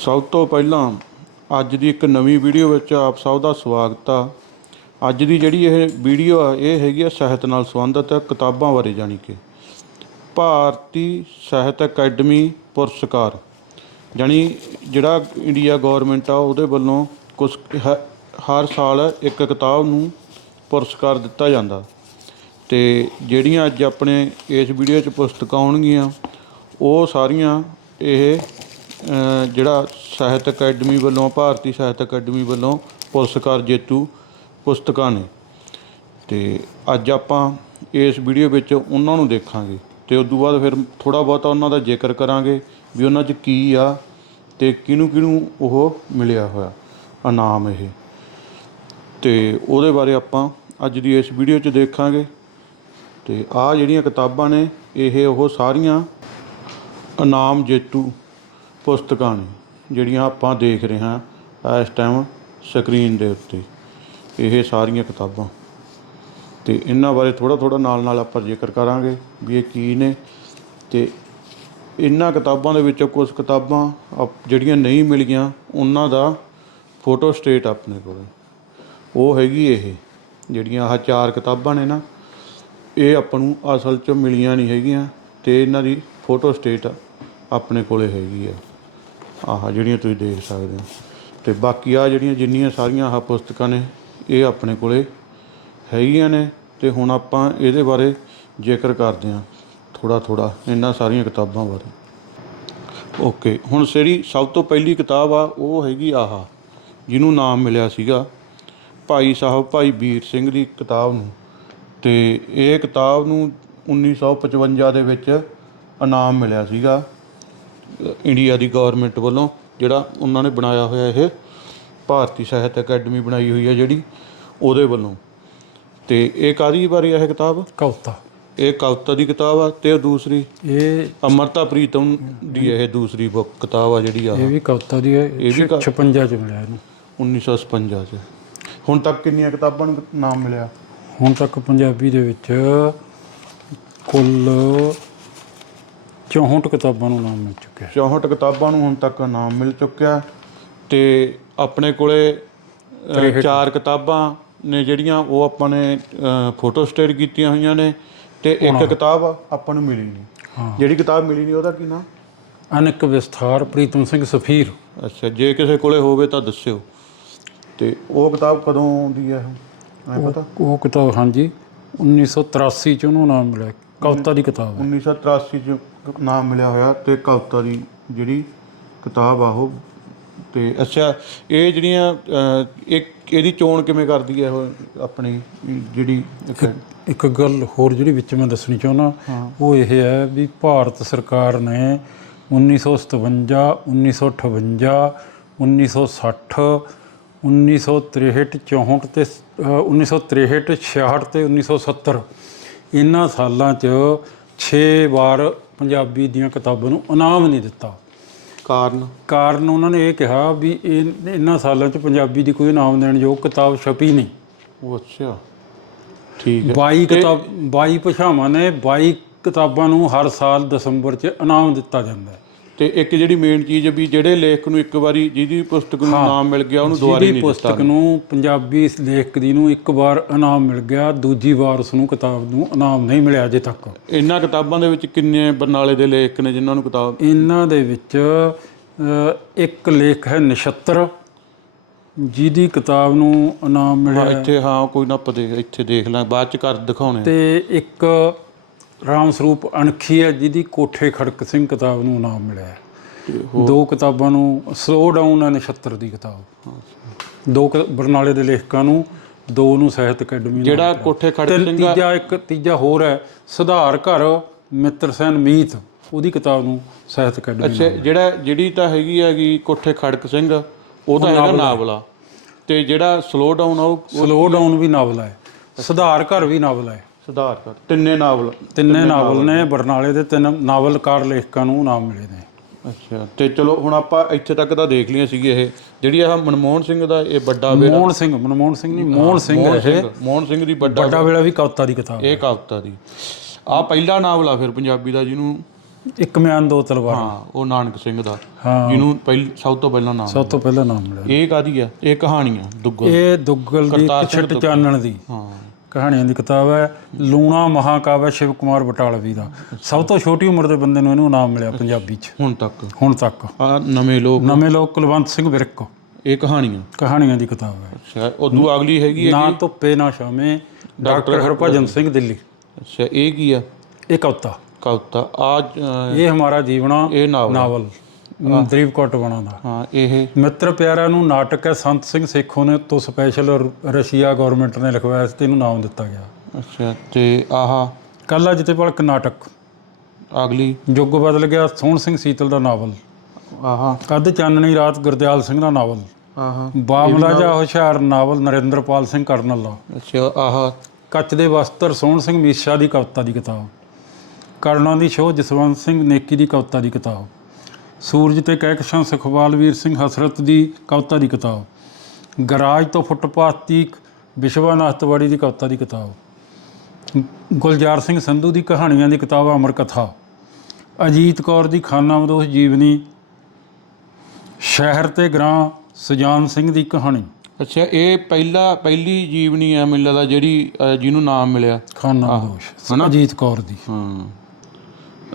ਸਭ ਤੋਂ ਪਹਿਲਾਂ ਅੱਜ ਦੀ ਇੱਕ ਨਵੀਂ ਵੀਡੀਓ ਵਿੱਚ ਆਪ ਸਭ ਦਾ ਸਵਾਗਤ ਆ। ਅੱਜ ਦੀ ਜਿਹੜੀ ਇਹ ਵੀਡੀਓ ਆ, ਇਹ ਹੈਗੀ ਆ ਸਾਹਿਤ ਨਾਲ ਸੰਬੰਧਿਤ ਕਿਤਾਬਾਂ ਬਾਰੇ ਜਾਣੀ ਕਿ। ਭਾਰਤੀ ਸਾਹਿਤ ਅਕੈਡਮੀ ਪੁਰਸਕਾਰ, ਜਾਣੀ ਜਿਹੜਾ ਇੰਡੀਆ ਗਵਰਨਮੈਂਟ ਆ, ਉਹਦੇ ਵੱਲੋਂ ਕੁਝ ਹ- ਹਰ ਸਾਲ ਇੱਕ ਕਿਤਾਬ ਨੂੰ ਪੁਰਸਕਾਰ ਦਿੱਤਾ ਜਾਂਦਾ। ਤੇ ਜਿਹੜੀਆਂ ਅੱਜ ਆਪਣੇ ਇਸ ਵੀਡੀਓ 'ਚ ਪੁਸਤਕਾਂ ਆਉਣਗੀਆਂ, ਉਹ ਸਾਰੀਆਂ ਇਹ ਜਿਹੜਾ ਸਾਹਿਤ ਅਕੈਡਮੀ ਵੱਲੋਂ, ਭਾਰਤੀ ਸਾਹਿਤ ਅਕੈਡਮੀ ਵੱਲੋਂ ਪੁਰਸਕਾਰ ਜੇਤੂ ਪੁਸਤਕਾਂ ਨੇ। ਤੇ ਅੱਜ ਆਪਾਂ ਇਸ ਵੀਡੀਓ ਵਿੱਚ ਉਹਨਾਂ ਨੂੰ ਦੇਖਾਂਗੇ। ਤੇ ਉਸ ਤੋਂ ਬਾਅਦ ਫਿਰ ਥੋੜਾ ਬਹੁਤਾ ਉਹਨਾਂ ਦਾ ਜ਼ਿਕਰ ਕਰਾਂਗੇ ਵੀ ਉਹਨਾਂ 'ਚ ਕੀ ਆ ਤੇ ਕਿਹਨੂੰ ਕਿਹਨੂੰ ਉਹ ਮਿਲਿਆ ਹੋਇਆ ਇਨਾਮ ਇਹ। ਤੇ ਉਹਦੇ ਬਾਰੇ ਆਪਾਂ ਅੱਜ ਦੀ ਇਸ ਵੀਡੀਓ 'ਚ ਦੇਖਾਂਗੇ। ਤੇ ਆ ਜਿਹੜੀਆਂ ਕਿਤਾਬਾਂ ਨੇ, ਇਹ ਉਹ ਸਾਰੀਆਂ ਇਨਾਮ ਜੇਤੂ ਪੁਸਤਕਾਂ ਨੇ, ਜਿਹੜੀਆਂ ਆਪਾਂ ਦੇਖ ਰਹੇ ਹਾਂ ਇਸ ਟਾਈਮ ਸਕਰੀਨ ਦੇ ਉੱਤੇ। ਇਹ ਸਾਰੀਆਂ ਕਿਤਾਬਾਂ। ਤੇ ਇਹਨਾਂ ਬਾਰੇ ਥੋੜਾ ਥੋੜਾ ਨਾਲ ਨਾਲ ਆਪਾਂ ਜ਼ਿਕਰ ਕਰਾਂਗੇ ਵੀ ਇਹ ਕੀ ਨੇ। ਤੇ ਇਹਨਾਂ ਕਿਤਾਬਾਂ ਦੇ ਵਿੱਚੋਂ ਕੁਝ ਕਿਤਾਬਾਂ ਆਪ- ਜਿਹੜੀਆਂ ਨਹੀਂ ਮਿਲੀਆਂ, ਉਹਨਾਂ ਦਾ ਫੋਟੋ ਸਟੇਟ ਆਪਣੇ ਕੋਲ। ਉਹ ਹੈਗੀ ਇਹ, ਜਿਹੜੀਆਂ ਆਹ ਚਾਰ ਕਿਤਾਬਾਂ ਨੇ ਨਾ, ਇਹ ਆਪਾਂ ਨੂੰ ਅਸਲ 'ਚ ਮਿਲੀਆਂ ਨਹੀਂ ਹੈਗੀਆਂ ਤੇ ਇਹਨਾਂ ਦੀ ਫੋਟੋ ਸਟੇਟ ਆਪਣੇ ਕੋਲੇ ਹੈਗੀ ਆ। ਆਹ ਜਿਹੜੀਆਂ ਤੁਸੀਂ ਦੇਖ ਸਕਦੇ ਹੋ। ਤੇ ਬਾਕੀ ਆ ਜਿਹੜੀਆਂ ਜਿੰਨੀਆਂ ਸਾਰੀਆਂ ਆਹ ਪੁਸਤਕਾਂ ਨੇ, ਇਹ ਆਪਣੇ ਕੋਲੇ ਹੈਗੀਆਂ ਨੇ ਤੇ ਹੁਣ ਆਪਾਂ ਇਹਦੇ ਬਾਰੇ ਜ਼ਿਕਰ ਕਰਦੇ ਹਾਂ ਥੋੜਾ ਥੋੜਾ ਇਹਨਾਂ ਸਾਰੀਆਂ ਕਿਤਾਬਾਂ ਬਾਰੇ। ਓਕੇ ਹੁਣ ਜਿਹੜੀ ਸਭ ਤੋਂ ਪਹਿਲੀ ਕਿਤਾਬ ਆ, ਉਹ ਹੈਗੀ ਆਹ, ਜਿਹਨੂੰ ਨਾਮ ਮਿਲਿਆ ਸੀਗਾ ਭਾਈ ਸਾਹਿਬ, ਭਾਈ ਵੀਰ ਸਿੰਘ ਦੀ ਕਿਤਾਬ ਨੂੰ। ਤੇ ਇਹ ਕਿਤਾਬ ਨੂੰ 1955 ਦੇ ਵਿੱਚ ਇਨਾਮ ਮਿਲਿਆ ਸੀਗਾ। ਇੰਡੀਆ ਦੀ ਗਵਰਨਮੈਂਟ ਵੱਲੋਂ ਜਿਹੜਾ ਉਹਨਾਂ ਨੇ ਬਣਾਇਆ ਹੋਇਆ ਇਹ ਭਾਰਤੀ ਸਾਹਿਤ ਅਕੈਡਮੀ ਬਣਾਈ ਹੋਈ ਹੈ ਜਿਹੜੀ ਉਹਦੇ ਵੱਲੋਂ। ਤੇ ਇਹ ਕਾਦੀ ਬਾਰੇ ਇਹ ਕਿਤਾਬ? ਕਵਤਾ। ਇਹ ਕਵਿਤਾ ਦੀ ਕਿਤਾਬ ਆ ਤੇ ਦੂਸਰੀ? ਇਹ ਅਮਰਤਾ ਪ੍ਰੀਤਮ ਦੀ ਇਹ ਦੂਸਰੀ ਬੁੱਕ ਕਿਤਾਬ ਆ ਜਿਹੜੀ ਆ। ਇਹ ਵੀ ਕਵਤਾ ਦੀ ਹੈ ਇਹ ਵੀ ਕ- 56 ਚ ਮਿਲਿਆ ਇਹਨੂੰ। 1956 ਚ। ਹੁਣ ਤੱਕ ਕਿੰਨੀਆਂ ਕਿਤਾਬਾਂ ਨੂੰ ਨਾਮ ਮਿਲਿਆ? ਹੁਣ ਤੱਕ ਪੰਜਾਬੀ ਦੇ ਵਿੱਚ ਕੁੱਲ 64 ਕਿਤਾਬਾਂ ਨੂੰ ਨਾਮ ਮਿਲ ਚੁੱਕਿਆ 64 ਕਿਤਾਬਾਂ ਨੂੰ ਹੁਣ ਤੱਕ ਨਾਮ ਮਿਲ ਚੁੱਕਿਆ ਤੇ ਆਪਣੇ ਕੋਲੇ ਚਾਰ ਕਿਤਾਬਾਂ ਨੇ ਜਿਹੜੀਆਂ ਉਹ ਆਪਾਂ ਨੇ ਫੋਟੋ ਸਟੇਟ ਕੀਤੀਆਂ ਹੋਈਆਂ ਨੇ ਤੇ ਇੱਕ ਕਿਤਾਬ ਆਪਾਂ ਨੂੰ ਮਿਲੀ ਨਹੀਂ। ਜਿਹੜੀ ਕਿਤਾਬ ਮਿਲੀ ਨਹੀਂ ਉਹਦਾ ਕੀ ਨਾਮ? ਅਨੇਕ ਵਿਸਥਾਰ ਪ੍ਰੀਤਮ ਸਿੰਘ ਸਫੀਰ। ਅੱਛਾ ਜੇ ਕਿਸੇ ਕੋਲੇ ਹੋਵੇ ਤਾਂ ਦੱਸਿਓ। ਤੇ ਉਹ ਕਿਤਾਬ ਕਦੋਂ ਦੀ ਹੈ ਐ ਪਤਾ? ਉਹ ਕਿਤਾਬ ਹਾਂਜੀ 1983 ਚ ਉਹਨੂੰ ਨਾਮ ਮਿਲਿਆ। ਕਵਤਾ ਦੀ ਕਿਤਾਬ ਹੈ। 1983 ਚ ਨਾਮ ਮਿਲਿਆ ਹੋਇਆ ਤੇ ਕਵਿਤਾ ਦੀ ਜਿਹੜੀ ਕਿਤਾਬ ਆ ਉਹ ਤੇ ਅੱਛਾ ਇਹ ਜਿਹੜੀਆਂ ਅਹ, ਇੱਕ ਇਹਦੀ ਚੋਣ ਕਿਵੇਂ ਕਰਦੀ ਹੈ ਉਹ ਆਪਣੀ ਜਿਹੜੀ ਇੱਕ ਇੱਕ ਗੱਲ ਹੋਰ ਜਿਹੜੀ ਵਿੱਚ ਮੈਂ ਦੱਸਣੀ ਚਾਹੁੰਦਾ ਉਹ ਇਹ ਹੈ ਵੀ ਭਾਰਤ ਸਰਕਾਰ ਨੇ 1957 1958 1960 1963 64 ਤੇ ਅ, 1963 66 ਤੇ 1970 ਇਹਨਾਂ ਸਾਲਾਂ 'ਚ 6 ਵਾਰ ਪੰਜਾਬੀ ਦੀਆਂ ਕਿਤਾਬਾਂ ਨੂੰ ਇਨਾਮ ਨਹੀਂ ਦਿੱਤਾ। ਕਾਰਨ? ਕਾਰਨ ਉਹਨਾਂ ਨੇ ਇਹ ਕਿਹਾ ਵੀ ਇਹ ਇਹਨਾਂ ਸਾਲਾਂ 'ਚ ਪੰਜਾਬੀ ਦੀ ਕੋਈ ਇਨਾਮ ਦੇਣ ਯੋਗ ਕਿਤਾਬ ਛਪੀ ਨਹੀਂ। ਅੱਛਾ। ਠੀਕ ਹੈ। 22 ਕਿਤਾਬ 22 ਭਾਸ਼ਾਵਾਂ ਨੇ 22 ਕਿਤਾਬਾਂ ਨੂੰ ਹਰ ਸਾਲ ਦਸੰਬਰ 'ਚ ਇਨਾਮ ਦਿੱਤਾ ਜਾਂਦਾ ਹੈ। ਤੇ ਇੱਕ ਜਿਹੜੀ ਮੇਨ ਚੀਜ਼ ਵੀ ਜਿਹੜੇ ਲੇਖ ਨੂੰ ਇੱਕ ਵਾਰੀ ਜਿਹਦੀ ਪੁਸਤਕ ਨੂੰ ਨਾਮ ਮਿਲ ਗਿਆ ਉਹਨੂੰ ਦੁਬਾਰਾ ਨਹੀਂ ਦਿੱਤਾ ਪੁਸਤਕ ਨੂੰ ਪੰਜਾਬੀ ਲੇਖਕ ਦੀ ਨੂੰ ਇੱਕ ਵਾਰ ਇਨਾਮ ਮਿਲ ਗਿਆ ਦੂਜੀ ਵਾਰ ਉਸ ਨੂੰ ਕਿਤਾਬ ਨੂੰ ਇਨਾਮ ਨਹੀਂ ਮਿਲਿਆ ਅਜੇ ਤੱਕ। ਇਹਨਾਂ ਕਿਤਾਬਾਂ ਦੇ ਵਿੱਚ ਕਿੰਨੇ ਬਰਨਾਲੇ ਦੇ ਲੇਖ ਨੇ ਜਿਨ੍ਹਾਂ ਨੂੰ ਕਿਤਾਬ ਇਹਨਾਂ ਦੇ ਵਿੱਚ ਇੱਕ ਲੇਖ ਹੈ ਨਛੱਤਰ ਜਿਹਦੀ ਕਿਤਾਬ ਨੂੰ ਇਨਾਮ ਮਿਲਿਆ। ਇੱਥੇ ਹਾਂ ਕੋਈ ਨਾ ਦੇਖ ਇੱਥੇ ਦੇਖ ਲਾਂ ਬਾਅਦ ਚ ਕਰ ਦਿਖਾਉਣੇ ਤੇ ਇੱਕ ਰਾਮ ਸਰੂਪ ਅਣਖੀ ਹੈ ਜਿਹਦੀ ਕੋਠੇ ਖੜਕ ਸਿੰਘ ਕਿਤਾਬ ਨੂੰ ਇਨਾਮ ਮਿਲਿਆ ਹੈ। ਦੋ ਕਿਤਾਬਾਂ ਨੂੰ ਸਲੋ ਡਾਊਨ ਹੈ ਨਛੱਤਰ ਦੀ ਕਿਤਾਬ। ਦੋ ਬਰਨਾਲੇ ਦੇ ਲੇਖਕਾਂ ਨੂੰ ਦੋ ਨੂੰ ਸਾਹਿਤ ਅਕੈਡਮੀ ਜਿਹੜਾ ਕੋਠੇ ਖੜਕ ਸਿੰਘ ਤੀਜਾ ਇੱਕ ਤੀਜਾ ਹੋਰ ਹੈ ਸੁਧਾਰ ਘਰ ਮਿੱਤਰ ਸੈਨ ਮੀਤ ਉਹਦੀ ਕਿਤਾਬ ਨੂੰ ਸਾਹਿਤ ਅਕੈਡਮੀ ਅੱਛਾ ਜਿਹੜਾ ਜਿਹੜੀ ਤਾਂ ਹੈਗੀ ਹੈਗੀ ਕੋਠੇ ਖੜਕ ਸਿੰਘ ਉਹ ਤਾਂ ਹੈਗਾ ਨਾਵਲ ਤੇ ਜਿਹੜਾ ਸਲੋ ਡਾਊਨ ਆ ਉਹ ਸਲੋ ਡਾਊਨ ਵੀ ਨਾਵਲ ਹੈ। ਸੁਧਾਰ ਘਰ ਵੀ ਨਾਵਲ ਹੈ। ਸੁਧਾਰ ਕਰ। ਤਿੰਨੇ ਨਾਵਲ। ਤਿੰਨੇ ਨਾਵਲ ਨੇ ਬਰਨਾਲੇ ਦੇ ਤਿੰਨ ਨਾਵਲਕਾਰ ਲੇਖਕਾਂ ਨੂੰ ਨਾਮ ਮਿਲੇ ਨੇ। ਅੱਛਾ ਤੇ ਚਲੋ ਹੁਣ ਆਪਾਂ ਇੱਥੇ ਤੱਕ ਤਾਂ ਦੇਖ ਲਈਆਂ ਸੀਗੀ ਇਹ। ਜਿਹੜੀ ਆਹ ਮਨਮੋਹਨ ਸਿੰਘ ਦਾ ਇਹ ਵੱਡਾ ਵੇਲਾ ਮੋਹਨ ਸਿੰਘ ਮਨਮੋਹਨ ਸਿੰਘ ਨਹੀਂ ਮੋਹਨ ਸਿੰਘ ਇਹ। ਮੋਹਨ ਸਿੰਘ ਦੀ ਵੱਡਾ ਵੱਡਾ ਵੇਲਾ। ਵੀ ਕਵਿਤਾ ਦੀ ਕਿਤਾਬ ਇਹ ਕਵਿਤਾ ਦੀ। ਆ ਪਹਿਲਾ ਨਾਵਲ ਆ ਫਿਰ ਪੰਜਾਬੀ ਦਾ ਜਿਹਨੂੰ ਇੱਕ ਮਿਆਨ ਦੋ ਤਲਵਾਰ। ਹਾਂ ਉਹ ਨਾਨਕ ਸਿੰਘ ਦਾ। ਜਿਹਨੂੰ ਪਹਿਲ ਸਭ ਤੋਂ ਪਹਿਲਾਂ ਨਾਮ ਸਭ ਤੋਂ ਪਹਿਲਾ ਨਾਮ ਮਿਲਿਆ। ਇਹ ਕਾਦੀ ਆ? ਇਹ ਕਹਾਣੀ ਆ ਦੁੱਗਲ। ਇਹ ਦੁੱਗਲ ਦੀ ਛਿੱਟ ਚਾਨਣ ਦੀ। ਹਾਂ। ਕਹਾਣੀਆਂ ਦੀ ਕਿਤਾਬ ਹੈ ਲੂਣਾ ਮਹਾਕਾਵਿ ਸ਼ਿਵ ਕੁਮਾਰ ਬਟਾਲਵੀ ਦਾ। ਸਭ ਤੋਂ ਛੋਟੀ ਉਮਰ ਦੇ ਬੰਦੇ ਨੂੰ ਇਹਨੂੰ ਨਾਮ ਮਿਲਿਆ ਪੰਜਾਬੀ 'ਚ। ਹੁਣ ਤੱਕ? ਹੁਣ ਤੱਕ। ਆ ਨਵੇਂ ਲੋਕ ਨਵੇਂ ਲੋਕ ਕੁਲਵੰਤ ਸਿੰਘ ਵਿਰਕ। ਇਹ ਕਹਾਣੀਆਂ? ਕਹਾਣੀਆਂ ਦੀ ਕਿਤਾਬ ਹੈ। ਅੱਛਾ ਉਦੋਂ ਅਗਲੀ ਹੈਗੀ ਹੈ ਨਾ ਧੁੱਪੇ ਨਾ ਸ਼ਾਮੇ ਡਾਕਟਰ ਹਰਭਜਨ ਸਿੰਘ ਦਿੱਲੀ। ਅੱਛਾ ਇਹ ਕੀ ਆ? ਇਹ ਕਵਿਤਾ। ਕਵਿਤਾ। ਆ ਇਹ ਹਮਾਰਾ ਜੀਵਣਾ ਇਹ ਨਾਵਲ। ਦਰੀਪ ਕੋਟਵਾਣਾ ਦਾ। ਹਾਂ ਇਹ ਮਿੱਤਰ ਪਿਆਰਾ ਨੂੰ ਨਾਟਕ ਹੈ ਸੰਤ ਸਿੰਘ ਸੇਖੋਂ ਨੇ ਤੋਂ ਸਪੈਸ਼ਲ ਰਸ਼ੀਆ ਗਵਰਨਮੈਂਟ ਨੇ ਲਿਖਵਾਇਆ ਸੀ ਤੇ ਇਹਨੂੰ ਨਾਮ ਦਿੱਤਾ ਗਿਆ। ਅੱਛਾ ਤੇ ਆਹ ਕੱਲਾ ਜਿੱਤੇ ਭਲਕ ਨਾਟਕ। ਅਗਲੀ। ਯੁੱਗ ਬਦਲ ਗਿਆ ਸੋਹਣ ਸਿੰਘ ਸੀਤਲ ਦਾ ਨਾਵਲ। ਆਹ। ਕੱਦ ਚਾਨਣੀ ਰਾਤ ਗੁਰਦਿਆਲ ਸਿੰਘ ਦਾ ਨਾਵਲ। ਆਹ। ਬਾਬਲਾ ਜਾ ਹੁਸ਼ਿਆਰ ਨਾਵਲ ਨਰਿੰਦਰਪਾਲ ਸਿੰਘ ਕਰਨਲ ਦਾ। ਅੱਛਾ ਆਹ। ਕੱਚ ਦੇ ਵਸਤਰ ਸੋਹਣ ਸਿੰਘ ਮੀਸ਼ਾ ਦੀ ਕਵਿਤਾ ਦੀ ਕਿਤਾਬ। ਕਰਨਾ ਦੀ ਸ਼ੋਅ ਜਸਵੰਤ ਸਿੰਘ ਨੇਕੀ ਦੀ ਕਵਿਤਾ ਦੀ ਕਿਤਾਬ। ਸੂਰਜ ਤੇ ਕਹਿਕਸ਼ਾਂ ਸੁਖਵਾਲਵੀਰ ਸਿੰਘ ਹਸਰਤ ਦੀ ਕਵਿਤਾ ਦੀ ਕਿਤਾਬ। ਗਰਾਜ ਤੋਂ ਫੁੱਟਪਾਥ ਤੀਕ ਵਿਸ਼ਵਨਾਥ ਤਿਵਾੜੀ ਦੀ ਕਵਿਤਾ ਦੀ ਕਿਤਾਬ। ਗੁਲਜ਼ਾਰ ਸਿੰਘ ਸੰਧੂ ਦੀ ਕਹਾਣੀਆਂ ਦੀ ਕਿਤਾਬ ਅਮਰ ਕਥਾ। ਅਜੀਤ ਕੌਰ ਦੀ ਖਾਨਾ ਮਦੋਸ਼ ਜੀਵਨੀ। ਸ਼ਹਿਰ ਤੇ ਗ੍ਰਾਂ ਸੁਜਾਨ ਸਿੰਘ ਦੀ ਕਹਾਣੀ। ਅੱਛਾ ਇਹ ਪਹਿਲਾ ਪਹਿਲੀ ਜੀਵਨੀ ਆ ਮੈਨੂੰ ਲੱਗਦਾ ਜਿਹੜੀ ਜਿਹਨੂੰ ਨਾਮ ਮਿਲਿਆ। ਖਾਨਾ ਮਦੋਸ਼ ਅਜੀਤ ਕੌਰ ਦੀ। ਹਾਂ।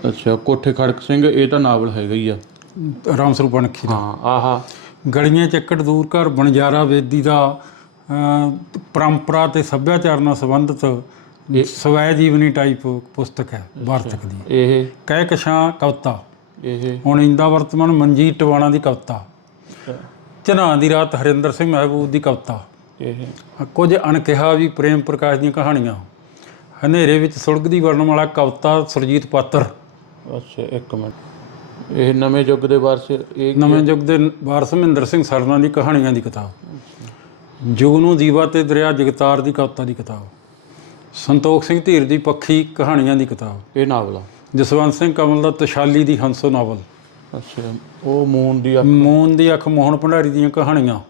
ਅੱਛਾ ਕੋਠੇ ਖੜਕ ਸਿੰਘ ਇਹ ਤਾਂ ਨਾਵਲ ਹੈਗਾ ਹੀ ਆ। ਰਾਮ ਸਰੂਪ ਅਣਖੀ ਦਾ। ਹਾਂ ਆਹ। ਗਲੀਆਂ ਚੱਕੜ ਦੂਰ ਘਰ ਬਣਜਾਰਾ ਵੇਦੀ ਦਾ ਪਰੰਪਰਾ ਤੇ ਸੱਭਿਆਚਾਰ ਨਾਲ ਸੰਬੰਧਿਤ ਸਵੈ ਜੀਵਨੀ ਟਾਈਪ ਪੁਸਤਕ ਹੈ ਵਾਰਤਕ ਦੀ। ਇਹ? ਕਹਿ ਕਸ਼ਾਂ ਕਵਿਤਾ। ਇਹ? ਹੁਣ ਇੰਦਾ ਵਰਤਮਾਨ ਮਨਜੀਤ ਟਵਾਣਾ ਦੀ ਕਵਿਤਾ। ਝਨਾਂ ਦੀ ਰਾਤ ਹਰਿੰਦਰ ਸਿੰਘ ਮਹਿਬੂਬ ਦੀ ਕਵਿਤਾ। ਇਹ? ਕੁਝ ਅਣਕਿਹਾ ਵੀ ਪ੍ਰੇਮ ਪ੍ਰਕਾਸ਼ ਦੀਆਂ ਕਹਾਣੀਆਂ। ਹਨੇਰੇ ਵਿੱਚ ਸੁਲਗਦੀ ਵਰਣ ਵਾਲਾ ਕਵਿਤਾ ਸੁਰਜੀਤ ਪਾਤਰ। ਅੱਛਾ ਇੱਕ ਮਿੰਟ। ਇਹ ਨਵੇਂ ਯੁੱਗ ਦੇ ਵਾਰਸ ਇਹ ਨਵੇਂ ਯੁੱਗ ਦੇ ਵਾਰਸ ਮਹਿੰਦਰ ਸਿੰਘ ਸਰਨਾ ਦੀ ਕਹਾਣੀਆਂ ਦੀ ਕਿਤਾਬ। ਜੁਗਨੂ ਦੀਵਾ ਤੇ ਦਰਿਆ ਜਗਤਾਰ ਦੀ ਕਵਿਤਾ ਦੀ ਕਿਤਾਬ। ਸੰਤੋਖ ਸਿੰਘ ਧੀਰ ਦੀ ਪੱਖੀ ਕਹਾਣੀਆਂ ਦੀ ਕਿਤਾਬ। ਇਹ ਨਾਵਲ ਆ। ਜਸਵੰਤ ਸਿੰਘ ਕਮਲ ਦਾ ਤਸ਼ਾਲੀ ਦੀ ਹੰਸੋ ਨਾਵਲ। ਅੱਛਾ ਉਹ ਮੂਨ ਦੀ ਅੱਖ। ਮੂਨ ਦੀ ਅੱਖ ਮੋਹਨ ਭੰਡਾਰੀ ਦੀਆਂ ਕਹਾਣੀਆਂ।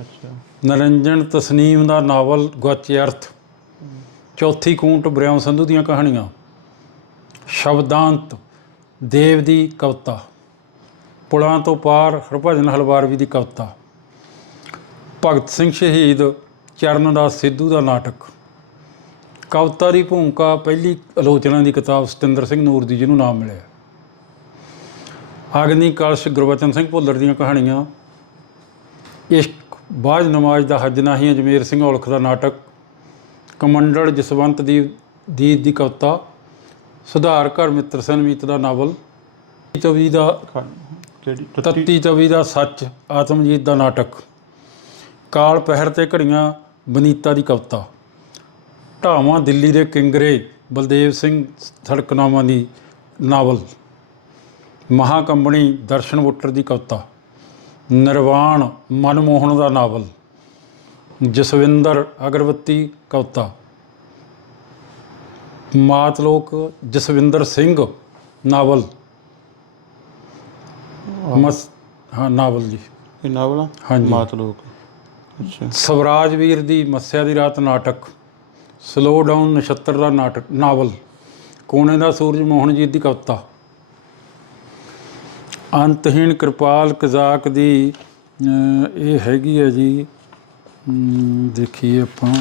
ਅੱਛਾ। ਨਰਿੰਜਨ ਤਸਨੀਮ ਦਾ ਨਾਵਲ ਗੁਆਚੇ ਅਰਥ। ਚੌਥੀ ਕੂੰਟ ਬਰਿਆਮ ਸੰਧੂ ਦੀਆਂ ਕਹਾਣੀਆਂ। ਸ਼ਬਦਾਂਤ। ਦੇਵ ਦੀ ਕਵਿਤਾ। ਪੁਲਾਂ ਤੋਂ ਪਾਰ ਹਰਭਜਨ ਹਲਵਾਰਵੀ ਦੀ ਕਵਿਤਾ। ਭਗਤ ਸਿੰਘ ਸ਼ਹੀਦ ਚਰਨਦਾਸ ਸਿੱਧੂ ਦਾ ਨਾਟਕ। ਕਵਿਤਾ ਦੀ ਭੂਮਿਕਾ ਪਹਿਲੀ ਆਲੋਚਨਾ ਦੀ ਕਿਤਾਬ ਸਤਿੰਦਰ ਸਿੰਘ ਨੂਰ ਦੀ, ਜਿਹਨੂੰ ਨਾਮ ਮਿਲਿਆ। ਅਗਨੀ ਕਲਸ਼ ਗੁਰਬਚਨ ਸਿੰਘ ਭੁੱਲਰ ਦੀਆਂ ਕਹਾਣੀਆਂ। ਇਸ਼ਕ ਬਾਜ ਨਮਾਜ਼ ਦਾ ਹੱਜ ਨਾਹੀ ਅਜਮੇਰ ਸਿੰਘ ਔਲਖ ਦਾ ਨਾਟਕ। ਕਮੰਡਲ ਜਸਵੰਤ ਦੀ ਦੀਦ ਦੀ ਕਵਿਤਾ। ਸੁਧਾਰ ਘਰ ਮਿੱਤਰ ਸਨਮੀਤ ਦਾ ਨਾਵਲ ਤਵੀ ਦਾ ਕਿਹੜੀ ਤੱਤੀ ਤਵੀ ਦਾ ਸੱਚ, ਆਤਮਜੀਤ ਦਾ ਨਾਟਕ। ਕਾਲ ਪਹਿਰ ਤੇ ਘੜੀਆਂ, ਬਨੀਤਾ ਦੀ ਕਵਿਤਾ। ਢਾਵਾਂ ਦਿੱਲੀ ਦੇ ਕਿੰਗਰੇ, ਬਲਦੇਵ ਸਿੰਘ ਸੜਕਨਾਮਾ ਦੀ ਨਾਵਲ। ਮਹਾਕੰਬਣੀ, ਦਰਸ਼ਨ ਵੁੱਟਰ ਦੀ ਕਵਿਤਾ। ਨਿਰਵਾਣ ਮਨਮੋਹਨ ਦਾ ਨਾਵਲ। ਜਸਵਿੰਦਰ ਅਗਰਬੱਤੀ ਕਵਿਤਾ। ਮਾਤਲੋਕ ਜਸਵਿੰਦਰ ਸਿੰਘ ਨਾਵਲ। ਮਸ ਹਾਂ ਨਾਵਲ ਜੀ। ਇਹ ਨਾਵਲ? ਆ ਹਾਂਜੀ। ਮਾਤ ਲੋਕ। ਅੱਛਾ। ਸਵਰਾਜ ਵੀਰ ਦੀ ਮੱਸਿਆ ਦੀ ਰਾਤ ਨਾਟਕ। ਸਲੋ ਡਾਊਨ ਨਛੱਤਰ ਦਾ ਨਾਟਕ ਨਾਵਲ। ਕੋਨੇ ਦਾ ਸੂਰਜ ਮੋਹਨਜੀਤ ਦੀ ਕਵਿਤਾ। ਅੰਤਹੀਣ ਕਿਰਪਾਲ ਕਜ਼ਾਕ ਦੀ ਇਹ ਹੈਗੀ ਹੈ ਜੀ ਦੇਖੀਏ ਆਪਾਂ।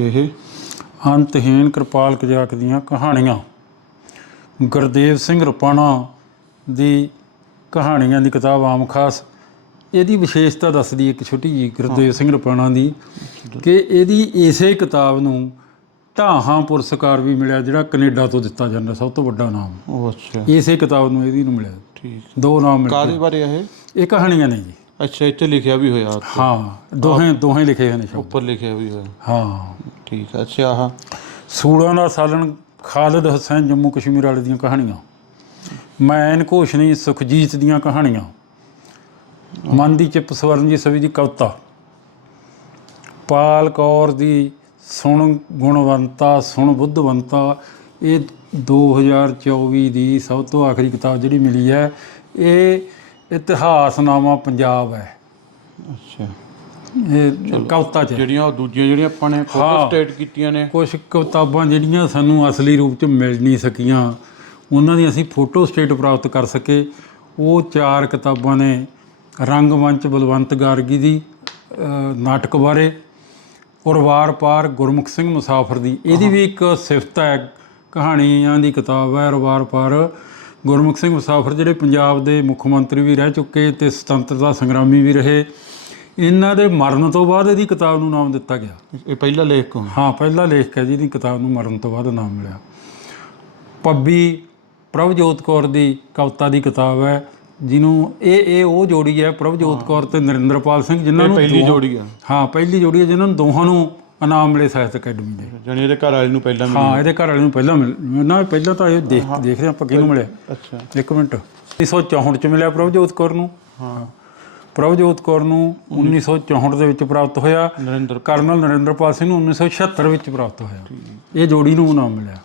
ਇਹ ਅੰਤਹੀਣ ਕਿਰਪਾਲ ਕਜ਼ਾਕ ਦੀਆਂ ਕਹਾਣੀਆਂ। ਗੁਰਦੇਵ ਸਿੰਘ ਰਪਾਣਾ ਦੀ ਕਹਾਣੀਆਂ ਦੀ ਕਿਤਾਬ ਆਮ ਖਾਸ। ਇਹਦੀ ਵਿਸ਼ੇਸ਼ਤਾ ਦੱਸਦੀ ਇੱਕ ਛੋਟੀ ਜੀ ਗੁਰਦੇਵ ਸਿੰਘ ਰਪਾਣਾ ਦੀ ਕਿ ਇਹਦੀ ਇਸੇ ਕਿਤਾਬ ਨੂੰ ਢਾਹਾਂ ਪੁਰਸਕਾਰ ਵੀ ਮਿਲਿਆ ਜਿਹੜਾ ਕੈਨੇਡਾ ਤੋਂ ਦਿੱਤਾ ਜਾਂਦਾ ਸਭ ਤੋਂ ਵੱਡਾ ਨਾਮ। ਉਹ ਅੱਛਾ। ਇਸੇ ਕਿਤਾਬ ਨੂੰ ਇਹਦੀ ਨੂੰ ਮਿਲਿਆ। ਠੀਕ। ਦੋ ਨਾਮ ਮਿਲੇ ਕਾਦੇ ਬਾਰੇ ਇਹ? ਇਹ ਕਹਾਣੀਆਂ ਨੇ ਜੀ। ਅੱਛਾ ਇੱਥੇ ਲਿਖਿਆ ਵੀ ਹੋਇਆ ਉੱਤੇ। ਹਾਂ ਦੋਹੇ ਦੋਹੇ ਲਿਖੇ ਹਨ ਸ਼ਬਦ। ਉੱਪਰ ਲਿਖਿਆ ਵੀ ਹੋਇਆ। ਹਾਂ। ਠੀਕ ਆ ਅੱਛਾ ਆਹ। ਸੂੜਾਂ ਦਾ ਸਾਲਣ ਖਾਲਿਦ ਹੁਸੈਨ ਜੰਮੂ ਕਸ਼ਮੀਰ ਵਾਲੇ ਦੀਆਂ ਕਹਾਣੀਆਂ। ਮੈਨ ਘੋਸ਼ਣੀ ਸੁਖਜੀਤ ਦੀਆਂ ਕਹਾਣੀਆਂ। ਮਨ ਦੀ ਚਿੱਪ ਸਵਰਨ ਜੀ ਸਵੀ ਦੀ ਕਵਿਤਾ। ਪਾਲ ਕੌਰ ਦੀ ਸੁਣ ਗੁਣਵੰਤਾ ਸੁਣ ਬੁੱਧਵੰਤਾ ਇਹ 2024 ਦੀ ਸਭ ਤੋਂ ਆਖਰੀ ਕਿਤਾਬ ਜਿਹੜੀ ਮਿਲੀ ਹੈ ਇਹ ਇਤਿਹਾਸਨਾਮਾ ਪੰਜਾਬ ਹੈ। ਅੱਛਾ। ਇਹ ਕਵਤਾ ਚ ਜਿਹੜੀਆਂ ਉਹ ਦੂਜੀਆਂ ਜਿਹੜੀਆਂ ਆਪਾਂ ਨੇ ਫੋਟੋ। ਸਟੇਟ ਕੀਤੀਆਂ ਨੇ। ਕੁਝ ਕਿਤਾਬਾਂ ਜਿਹੜੀਆਂ ਸਾਨੂੰ ਅਸਲੀ ਰੂਪ ਚ ਮਿਲ ਨਹੀਂ ਸਕੀਆਂ ਉਹਨਾਂ ਦੀ ਅਸੀਂ ਫੋਟੋ ਸਟੇਟ ਪ੍ਰਾਪਤ ਕਰ ਸਕੇ। ਉਹ ਚਾਰ ਕਿਤਾਬਾਂ ਨੇ ਰੰਗਮੰਚ ਬਲਵੰਤ ਗਾਰਗੀ ਦੀ ਨਾਟਕ ਬਾਰੇ ਔਰ ਵਾਰ ਪਾਰ ਗੁਰਮੁਖ ਸਿੰਘ ਮੁਸਾਫਰ ਦੀ। ਇਹਦੀ ਵੀ ਇੱਕ ਸਿਫਤ ਹੈ ਕਹਾਣੀਆਂ ਦੀ ਕਿਤਾਬ ਹੈ ਔਰ ਵਾਰ ਪਾਰ ਗੁਰਮੁਖ ਸਿੰਘ ਮੁਸਾਫਰ ਜਿਹੜੇ ਪੰਜਾਬ ਦੇ ਮੁੱਖ ਮੰਤਰੀ ਵੀ ਰਹਿ ਚੁੱਕੇ ਤੇ ਸੁਤੰਤਰਤਾ ਸੰਗਰਾਮੀ ਵੀ ਰਹੇ ਇਹਨਾਂ ਦੇ ਮਰਨ ਤੋਂ ਬਾਅਦ ਇਹਦੀ ਕਿਤਾਬ ਨੂੰ ਨਾਮ ਦਿੱਤਾ ਗਿਆ। ਇਹ ਪਹਿਲਾ ਲੇਖ ਕੌਣ? ਹਾਂ ਪਹਿਲਾ ਲੇਖਕ ਹੈ ਜਿਹਦੀ ਕਿਤਾਬ ਨੂੰ ਮਰਨ ਤੋਂ ਬਾਅਦ ਨਾਮ ਮਿਲਿਆ। ਪੱਬੀ ਪ੍ਰਭਜੋਤ ਕੌਰ ਦੀ ਕਵਿਤਾ ਦੀ ਕਿਤਾਬ ਹੈ ਜਿਹਨੂੰ ਇਹ ਇਹ ਉਹ ਜੋੜੀ ਹੈ ਪ੍ਰਭਜੋਤ ਕੌਰ ਤੇ ਨਰਿੰਦਰਪਾਲ ਸਿੰਘ ਜਿਨ੍ਹਾਂ ਨੂੰ ਪਹਿਲੀ ਜੋੜੀ ਆ। ਹਾਂ ਪਹਿਲੀ ਜੋੜੀ ਹੈ ਜਿਨ੍ਹਾਂ ਨੂੰ ਦੋਹਾਂ ਨੂੰ ਇਨਾਮ ਮਿਲੇ ਸਾਹਿਤ ਅਕੈਡਮੀ ਦੇ। ਜਾਣੀ ਇਹਦੇ ਘਰ ਵਾਲੇ ਨੂੰ ਪਹਿਲਾਂ ਮਿਲੀ। ਹਾਂ ਇਹਦੇ ਘਰ ਵਾਲੇ ਨੂੰ ਪਹਿਲਾਂ ਮਿਲ ਨਾ ਪਹਿਲਾਂ ਤਾਂ ਇਹ ਦੇਖ ਦੇਖ ਰਹੇ ਆਪਾਂ ਕਿਹਨੂੰ ਮਿਲਿਆ। ਅੱਛਾ। ਇੱਕ ਮਿੰਟ। 1964 ਚ ਮਿਲਿਆ ਪ੍ਰਭਜੋਤ ਕੌਰ ਨੂੰ। ਹਾਂ। ਪ੍ਰਭਜੋਤ ਕੌਰ ਨੂੰ 1964 ਦੇ ਵਿੱਚ ਪ੍ਰਾਪਤ ਹੋਇਆ। ਨਰਿੰਦਰ ਕਰਨਲ ਨਰਿੰਦਰਪਾਲ ਸਿੰਘ ਨੂੰ 1976 ਵਿੱਚ ਪ੍ਰਾਪਤ ਹੋਇਆ। ਇਹ ਜੋੜੀ ਨੂੰ ਨਾਮ ਮਿਲਿਆ।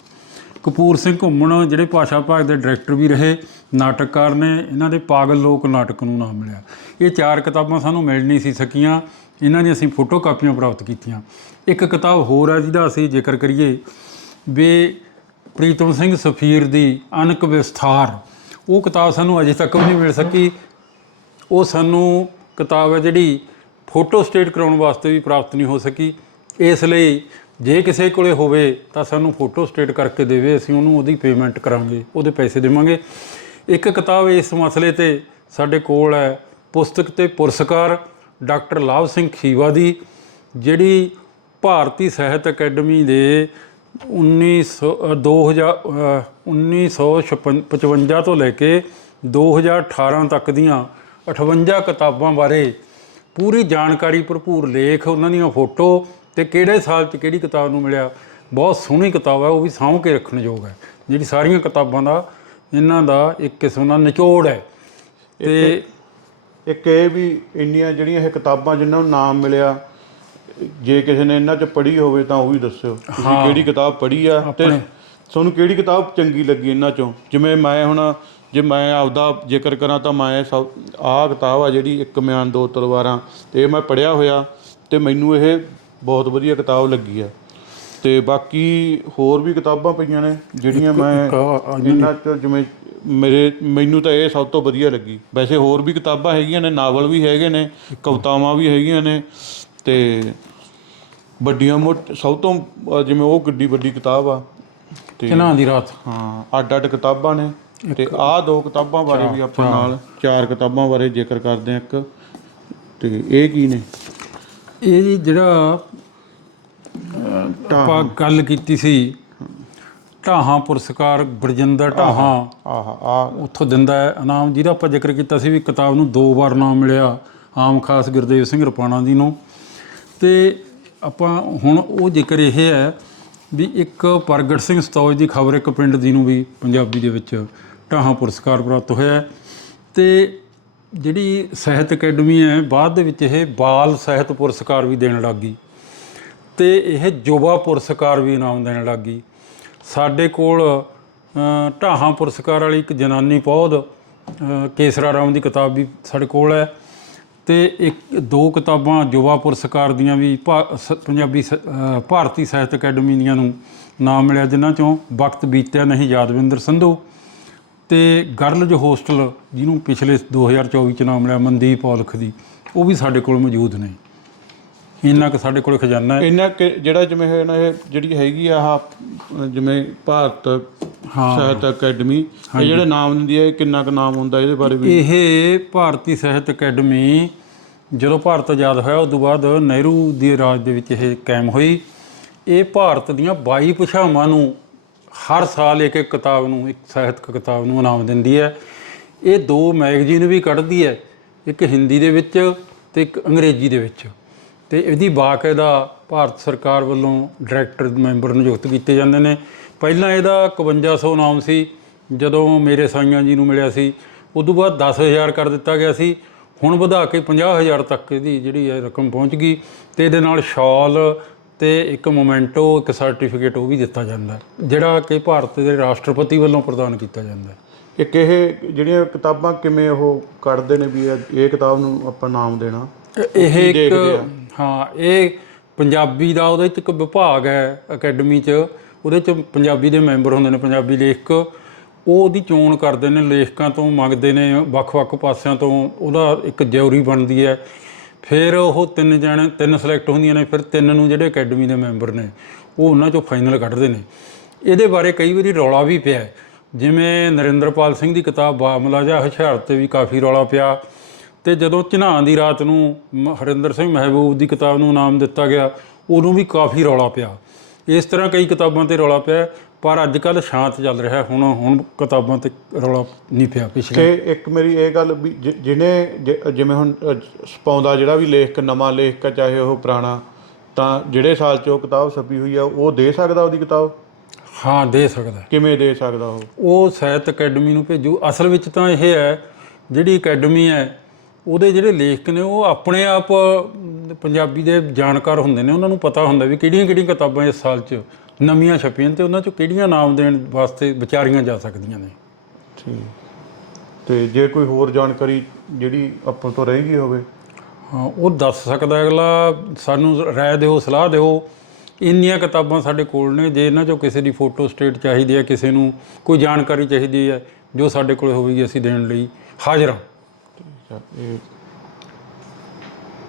ਕਪੂਰ ਸਿੰਘ ਘੁੰਮਣ ਜਿਹੜੇ ਭਾਸ਼ਾ ਭਾਗ ਦੇ ਡਾਇਰੈਕਟਰ ਵੀ ਰਹੇ ਨਾਟਕਕਾਰ ਨੇ ਇਹਨਾਂ ਦੇ ਪਾਗਲ ਲੋਕ ਨਾਟਕ ਨੂੰ ਨਾਮ ਮਿਲਿਆ। ਇਹ ਚਾਰ ਕਿਤਾਬਾਂ ਸਾਨੂੰ ਮਿਲ ਨਹੀਂ ਸੀ ਸਕੀਆਂ। ਇਹਨਾਂ ਦੀਆਂ ਅਸੀਂ ਫੋਟੋ ਕਾਪੀਆਂ ਪ੍ਰਾਪਤ ਕੀਤੀਆਂ। ਇੱਕ ਕਿਤਾਬ ਹੋਰ ਹੈ ਜਿਹਦਾ ਅਸੀਂ ਜ਼ਿਕਰ ਕਰੀਏ ਵੀ ਪ੍ਰੀਤਮ ਸਿੰਘ ਸਫੀਰ ਦੀ ਅਨਕ ਵਿਸਥਾਰ। ਉਹ ਕਿਤਾਬ ਸਾਨੂੰ ਅਜੇ ਤੱਕ ਵੀ ਨਹੀਂ ਮਿਲ ਸਕੀ। ਉਹ ਸਾਨੂੰ ਕਿਤਾਬ ਹੈ ਜਿਹੜੀ ਫੋਟੋ ਸਟੇਟ ਕਰਾਉਣ ਵਾਸਤੇ ਵੀ ਪ੍ਰਾਪਤ ਨਹੀਂ ਹੋ ਸਕੀ। ਇਸ ਲਈ ਜੇ ਕਿਸੇ ਕੋਲੇ ਹੋਵੇ ਤਾਂ ਸਾਨੂੰ ਫੋਟੋ ਸਟੇਟ ਕਰਕੇ ਦੇਵੇ। ਅਸੀਂ ਉਹਨੂੰ ਉਹਦੀ ਪੇਮੈਂਟ ਕਰਾਂਗੇ, ਉਹਦੇ ਪੈਸੇ ਦੇਵਾਂਗੇ। ਇੱਕ ਕਿਤਾਬ ਇਸ ਮਸਲੇ ਤੇ ਸਾਡੇ ਕੋਲ ਹੈ। ਪੁਸਤਕ ਤੇ ਪੁਰਸਕਾਰ। ਡਾਕਟਰ ਲਾਭ ਸਿੰਘ ਖੀਵਾ ਦੀ ਜਿਹੜੀ ਭਾਰਤੀ ਸਾਹਿਤ ਅਕੈਡਮੀ ਦੇ 1900 ਅ, 2000 ਅ, 1955 ਤੋਂ ਲੈ ਕੇ 2018 ਤੱਕ ਦੀਆਂ 58 ਕਿਤਾਬਾਂ ਬਾਰੇ ਪੂਰੀ ਜਾਣਕਾਰੀ ਭਰਪੂਰ ਲੇਖ ਉਹਨਾਂ ਦੀਆਂ ਫੋਟੋ ਤੇ ਕਿਹੜੇ ਸਾਲ 'ਚ ਕਿਹੜੀ ਕਿਤਾਬ ਨੂੰ ਮਿਲਿਆ ਬਹੁਤ ਸੋਹਣੀ ਕਿਤਾਬ ਹੈ ਉਹ ਵੀ ਸਾਂਭ ਕੇ ਰੱਖਣ ਯੋਗ ਹੈ। ਜਿਹੜੀ ਸਾਰੀਆਂ ਕਿਤਾਬਾਂ ਦਾ ਇਹਨਾਂ ਦਾ ਇੱਕ ਕਿਸਮ ਦਾ ਨਿਚੋੜ ਹੈ। ਤੇ ਇੱਕ ਇਹ ਵੀ ਇੰਨੀਆਂ ਜਿਹੜੀਆਂ ਇਹ ਕਿਤਾਬਾਂ ਜਿਨ੍ਹਾਂ ਨੂੰ ਨਾਮ ਮਿਲਿਆ ਜੇ ਕਿਸੇ ਨੇ ਇਹਨਾਂ 'ਚ ਪੜ੍ਹੀ ਹੋਵੇ ਤਾਂ ਉਹ ਵੀ ਦੱਸਿਓ। ਤੁਸੀਂ ਕਿਹੜੀ ਕਿਤਾਬ ਪੜ੍ਹੀ ਆ ਤੇ ਤੁਹਾਨੂੰ ਕਿਹੜੀ ਕਿਤਾਬ ਚੰਗੀ ਲੱਗੀ ਇਹਨਾਂ 'ਚੋਂ? ਜਿਵੇਂ ਮੈਂ ਹੁਣ ਜੇ ਮੈਂ ਆਪਦਾ ਜ਼ਿਕਰ ਕਰਾਂ ਤਾਂ ਮੈਂ ਸਭ ਆਹ ਕਿਤਾਬ ਆ ਜਿਹੜੀ ਇੱਕ ਮਿਆਨ ਦੋ ਤਲਵਾਰਾਂ ਤੇ ਇਹ ਮੈਂ ਪੜ੍ਹਿਆ ਹੋਇਆ ਤੇ ਮੈਨੂੰ ਇਹ ਬਹੁਤ ਵਧੀਆ ਕਿਤਾਬ ਲੱਗੀ ਆ। ਤੇ ਬਾਕੀ ਹੋਰ ਵੀ ਕਿਤਾਬਾਂ ਪਈਆਂ ਨੇ ਜਿਹੜੀਆਂ ਮੈਂ ਆ- ਇਹਨਾਂ ਚ ਜਿਵੇਂ ਮੇਰੇ ਮੈਨੂੰ ਤਾਂ ਇਹ ਸਭ ਤੋਂ ਵਧੀਆ ਲੱਗੀ। ਵੈਸੇ ਹੋਰ ਵੀ ਕਿਤਾਬਾਂ ਹੈਗੀਆਂ ਨੇ ਨਾਵਲ ਵੀ ਹੈਗੇ ਨੇ ਕਵਿਤਾਵਾਂ ਵੀ ਹੈਗੀਆਂ ਨੇ ਤੇ ਵੱਡੀਆਂ ਮੋਟ ਸਭ ਤੋਂ ਜਿਵੇਂ ਉਹ ਗੱਡੀ ਵੱਡੀ ਕਿਤਾਬ ਆ ਤੇ ਕਿਨਾਂ ਦੀ ਰਾਤ। ਹਾਂ ਅੱਡ ਅੱਡ ਕਿਤਾਬਾਂ ਨੇ ਤੇ ਆਹ ਦੋ ਕਿਤਾਬਾਂ ਬਾਰੇ ਵੀ ਆਪਾਂ ਨਾਲ ਚਾਰ ਕਿਤਾਬਾਂ ਬਾਰੇ ਜ਼ਿਕਰ ਕਰਦੇ ਹਾਂ ਇੱਕ ਤੇ ਇਹ ਕੀ ਨੇ? ਇਹ ਜਿਹੜਾ ਆਪਾਂ ਗੱਲ ਕੀਤੀ ਸੀ ਢਾਹਾਂ ਪੁਰਸਕਾਰ ਬਰਜਿੰਦਰ ਢਾਹਾਂ ਆਹ ਆ। ਉੱਥੋਂ ਦਿੰਦਾ ਹੈ। ਇਨਾਮ ਜਿਹਦਾ ਆਪਾਂ ਜ਼ਿਕਰ ਕੀਤਾ ਸੀ ਵੀ ਕਿਤਾਬ ਨੂੰ ਦੋ ਵਾਰ ਨਾਮ ਮਿਲਿਆ ਆਮ ਖਾਸ ਗੁਰਦੇਵ ਸਿੰਘ ਰਪਾਣਾ ਜੀ ਨੂੰ। ਤੇ ਆਪਾਂ ਹੁਣ ਉਹ ਜ਼ਿਕਰ ਇਹ ਹੈ ਵੀ ਇੱਕ ਪ੍ਰਗਟ ਸਿੰਘ ਸਤੌਜ ਦੀ ਖਬਰ ਇੱਕ ਪਿੰਡ ਦੀ ਨੂੰ ਵੀ ਪੰਜਾਬੀ ਦੇ ਵਿੱਚ ਢਾਹਾਂ ਪੁਰਸਕਾਰ ਪ੍ਰਾਪਤ ਹੋਇਆ ਤੇ ਜਿਹੜੀ ਸਾਹਿਤ ਅਕੈਡਮੀ ਹੈ ਬਾਅਦ ਦੇ ਵਿੱਚ ਇਹ ਬਾਲ ਸਾਹਿਤ ਪੁਰਸਕਾਰ ਵੀ ਦੇਣ ਲੱਗੀ ਤੇ ਇਹ ਯੁਵਾ ਪੁਰਸਕਾਰ ਵੀ ਇਨਾਮ ਦੇਣ ਲੱਗੀ ਸਾਡੇ ਕੋਲ ਢਾਹਾਂ ਪੁਰਸਕਾਰ ਵਾਲੀ ਇੱਕ ਜਨਾਨੀ ਪੌਦ ਕੇਸਰਾ ਰਾਮ ਦੀ ਕਿਤਾਬ ਵੀ ਸਾਡੇ ਕੋਲ ਹੈ ਤੇ ਇੱਕ, ਦੋ ਕਿਤਾਬਾਂ ਯੁਵਾ ਪੁਰਸਕਾਰ ਦੀਆਂ ਵੀ ਭਾ- ਸ- ਪੰਜਾਬੀ ਸ- ਭਾਰਤੀ ਸਾਹਿਤ ਅਕੈਡਮੀ ਦੀਆਂ ਨੂੰ ਨਾਮ ਮਿਲਿਆ ਜਿਨ੍ਹਾਂ ਚੋਂ ਵਕਤ ਬੀਤਿਆ ਨਹੀਂ ਯਾਦਵਿੰਦਰ ਸੰਧੂ ਤੇ ਗਰਲਜ ਹੋਸਟਲ ਜਿਹਨੂੰ ਪਿਛਲੇ 2024 ਚ ਨਾਮ ਮਿਲਿਆ ਮਨਦੀਪ ਔਲਖ ਦੀ, ਉਹ ਵੀ ਸਾਡੇ ਕੋਲ ਮੌਜੂਦ ਨੇ। ਇੰਨਾ ਕੁ ਸਾਡੇ ਕੋਲ ਖਜ਼ਾਨਾ ਹੈ। ਇਹਨਾਂ ਕਿ- ਜਿਹੜਾ ਜਿਵੇਂ ਇਹ ਨਾ ਇਹ ਜਿਹੜੀ ਹੈਗੀ ਆ ਆਹ ਜਿਵੇਂ ਭਾਰਤ ਸਾਹਿਤ ਅਕੈਡਮੀ ਇਹ ਜਿਹੜੇ ਨਾਮ ਦਿੰਦੀ ਹੈ ਇਹ ਕਿੰਨਾ ਕੁ ਨਾਮ ਹੁੰਦਾ ਇਹਦੇ ਬਾਰੇ ਵੀ? ਇਹ ਭਾਰਤੀ ਸਾਹਿਤ ਅਕੈਡਮੀ ਜਦੋਂ ਭਾਰਤ ਆਜ਼ਾਦ ਹੋਇਆ ਉਸ ਤੋਂ ਬਾਅਦ ਨਹਿਰੂ ਦੇ ਰਾਜ ਦੇ ਵਿੱਚ ਇਹ ਕਾਇਮ ਹੋਈ। ਇਹ ਭਾਰਤ ਦੀਆਂ 22 ਭਾਸ਼ਾਵਾਂ ਨੂੰ ਹਰ ਸਾਲ ਇੱਕ ਇੱਕ ਕਿਤਾਬ ਨੂੰ ਇੱਕ ਸਾਹਿਤਕ ਕਿਤਾਬ ਨੂੰ ਇਨਾਮ ਦਿੰਦੀ ਹੈ। ਇਹ ਦੋ ਮੈਗਜ਼ੀਨ ਵੀ ਕੱਢਦੀ ਹੈ ਇੱਕ ਹਿੰਦੀ ਦੇ ਵਿੱਚ ਤੇ ਇੱਕ ਅੰਗਰੇਜ਼ੀ ਦੇ ਵਿੱਚ। ਤੇ ਇਹਦੀ ਬਾਕਾਇਦਾ ਭਾਰਤ ਸਰਕਾਰ ਵੱਲੋਂ ਡਾਇਰੈਕਟਰ ਮੈਂਬਰ ਨਿਯੁਕਤ ਕੀਤੇ ਜਾਂਦੇ ਨੇ। ਪਹਿਲਾਂ ਇਹਦਾ 5100 ਨਾਮ ਸੀ ਜਦੋਂ ਮੇਰੇ ਸਾਈਆਂ ਜੀ ਨੂੰ ਮਿਲਿਆ ਸੀ ਉਦੋਂ ਬਾਅਦ 10000 ਕਰ ਦਿੱਤਾ ਗਿਆ ਸੀ ਹੁਣ ਵਧਾ ਕੇ 50000 ਤੱਕ ਇਹਦੀ ਜਿਹੜੀ ਹੈ ਰਕਮ ਪਹੁੰਚ ਗਈ ਤੇ ਇਹਦੇ ਨਾਲ ਸ਼ਾਲ ਤੇ ਇੱਕ ਮੋਮੈਂਟੋ ਇੱਕ ਸਰਟੀਫਿਕੇਟ ਉਹ ਵੀ ਦਿੱਤਾ ਜਾਂਦਾ ਜਿਹੜਾ ਕਿ ਭਾਰਤ ਦੇ ਰਾਸ਼ਟਰਪਤੀ ਵੱਲੋਂ ਪ੍ਰਦਾਨ ਕੀਤਾ ਜਾਂਦਾ। ਇੱਕ ਇਹ ਜਿਹੜੀਆਂ ਕਿਤਾਬਾਂ ਕਿਵੇਂ ਉਹ ਕੱਢਦੇ ਨੇ ਵੀ ਇਹ ਕਿਤਾਬ ਨੂੰ ਆਪਾਂ ਨਾਮ ਦੇਣਾ? ਇਹ ਇੱਕ? ਹਾਂ, ਇਹ ਪੰਜਾਬੀ ਦਾ ਉਹਦੇ ਚ ਇੱਕ ਵਿਭਾਗ ਹੈ ਅਕੈਡਮੀ ਚ। ਉਹਦੇ ਚ ਪੰਜਾਬੀ ਦੇ ਮੈਂਬਰ ਹੁੰਦੇ ਨੇ, ਪੰਜਾਬੀ ਲੇਖਕ। ਉਹ ਉਹਦੀ ਚੋਣ ਕਰਦੇ ਨੇ, ਲੇਖਕਾਂ ਤੋਂ ਮੰਗਦੇ ਨੇ, ਵੱਖ-ਵੱਖ ਪਾਸਿਆਂ ਤੋਂ। ਉਹਦਾ ਇੱਕ ਜਿਊਰੀ ਬਣਦੀ ਹੈ। ਫਿਰ ਉਹ ਤਿੰਨ ਜਣੇ, ਤਿੰਨ ਸਿਲੈਕਟ ਹੁੰਦੀਆਂ ਨੇ, ਫਿਰ ਤਿੰਨ ਨੂੰ ਜਿਹੜੇ ਅਕੈਡਮੀ ਦੇ ਮੈਂਬਰ ਨੇ, ਉਹ ਉਹਨਾਂ ਚੋਂ ਫਾਈਨਲ ਕੱਢਦੇ ਨੇ। ਇਹਦੇ ਬਾਰੇ ਕਈ ਵਾਰੀ ਰੌਲਾ ਵੀ ਪਿਆ ਜਿਵੇਂ ਨਰਿੰਦਰਪਾਲ ਸਿੰਘ ਦੀ ਕਿਤਾਬ ਬਾਮਲਾ ਜਾਂ ਹੁਸ਼ਿਆਰ ਤੇ ਵੀ ਕਾਫੀ ਰੌਲਾ ਪਿਆ। ਤੇ ਜਦੋਂ ਝਨਾਂ ਦੀ ਰਾਤ ਨੂੰ ਮ- ਹਰਿੰਦਰ ਸਿੰਘ ਮਹਿਬੂਬ ਦੀ ਕਿਤਾਬ ਨੂੰ ਨਾਮ ਦਿੱਤਾ ਗਿਆ ਉਦੋਂ ਵੀ ਕਾਫੀ ਰੌਲਾ ਪਿਆ ਇਸ ਤਰ੍ਹਾਂ ਕਈ ਕਿਤਾਬਾਂ ਤੇ ਰੌਲਾ ਪਿਆ ਪਰ ਅੱਜ ਕੱਲ ਸ਼ਾਂਤ ਚੱਲ ਰਿਹਾ ਹੈ। ਹੁਣ ਹੁਣ ਕਿਤਾਬਾਂ ਤੇ ਰੌਲਾ ਨਹੀਂ ਪਿਆ ਪਿਛਲੇ ਤੇ ਇੱਕ ਮੇਰੀ ਇਹ ਗੱਲ ਵੀ ਜਿ- ਜਿਹਨੇ ਜਿ- ਜਿਵੇਂ ਹੁਣ ਅ, ਸਪਾਉਂਦਾ ਜਿਹੜਾ ਵੀ ਲੇਖਕ ਨਵਾਂ ਲੇਖਕ ਆ, ਚਾਹੇ ਉਹ ਪੁਰਾਣਾ ਤਾਂ ਜਿਹੜੇ ਸਾਲ 'ਚ ਉਹ ਕਿਤਾਬ ਛਪੀ ਹੋਈ ਆ ਉਹ ਦੇ ਸਕਦਾ ਉਹਦੀ ਕਿਤਾਬ ਹਾਂ ਦੇ ਸਕਦਾ ਹੈ। ਕਿਵੇਂ ਦੇ ਸਕਦਾ ਉਹ ਉਹ ਸਾਹਿਤ ਅਕੈਡਮੀ ਨੂੰ ਭੇਜੂ ਅਸਲ ਵਿੱਚ ਤਾਂ ਇਹ ਹੈ ਜਿਹੜੀ ਅਕੈਡਮੀ ਹੈ ਉਹਦੇ ਜਿਹੜੇ ਲੇਖਕ ਨੇ ਉਹ ਆਪਣੇ ਆਪ ਪੰਜਾਬੀ ਦੇ ਜਾਣਕਾਰ ਹੁੰਦੇ ਨੇ ਉਹਨਾਂ ਨੂੰ ਪਤਾ ਹੁੰਦਾ ਵੀ ਕਿਹੜੀਆਂ ਕਿਹੜੀਆਂ ਕਿਤਾਬਾਂ ਇਸ ਸਾਲ 'ਚ ਨਵੀਆਂ ਛਪੀਆਂ ਤੇ ਉਹਨਾਂ 'ਚੋਂ ਕਿਹੜੀਆਂ ਨਾਮ ਦੇਣ ਵਾਸਤੇ ਵਿਚਾਰੀਆਂ ਜਾ ਸਕਦੀਆਂ ਨੇ। ਠੀਕ। ਤੇ ਜੇ ਕੋਈ ਹੋਰ ਜਾਣਕਾਰੀ ਜਿਹੜੀ ਆਪਾਂ ਤੋਂ ਰਹਿ ਗਈ ਹੋਵੇ? ਹਾਂ ਉਹ ਦੱਸ ਸਕਦਾ ਅਗਲਾ ਸਾਨੂੰ ਰਾਏ ਦਿਓ ਸਲਾਹ ਦਿਓ ਇੰਨੀਆਂ ਕਿਤਾਬਾਂ ਸਾਡੇ ਕੋਲ ਨੇ ਜੇ ਇਹਨਾਂ ਚੋਂ ਕਿਸੇ ਦੀ ਫੋਟੋ ਸਟੇਟ ਚਾਹੀਦੀ ਹੈ ਕਿਸੇ ਨੂੰ ਕੋਈ ਜਾਣਕਾਰੀ ਚਾਹੀਦੀ ਹੈ ਜੋ ਸਾਡੇ ਕੋਲ ਹੋਵੇਗੀ ਅਸੀਂ ਦੇਣ ਲਈ ਹਾਜ਼ਰ ਹਾਂ। ਠੀਕ ਆ, ਇਹ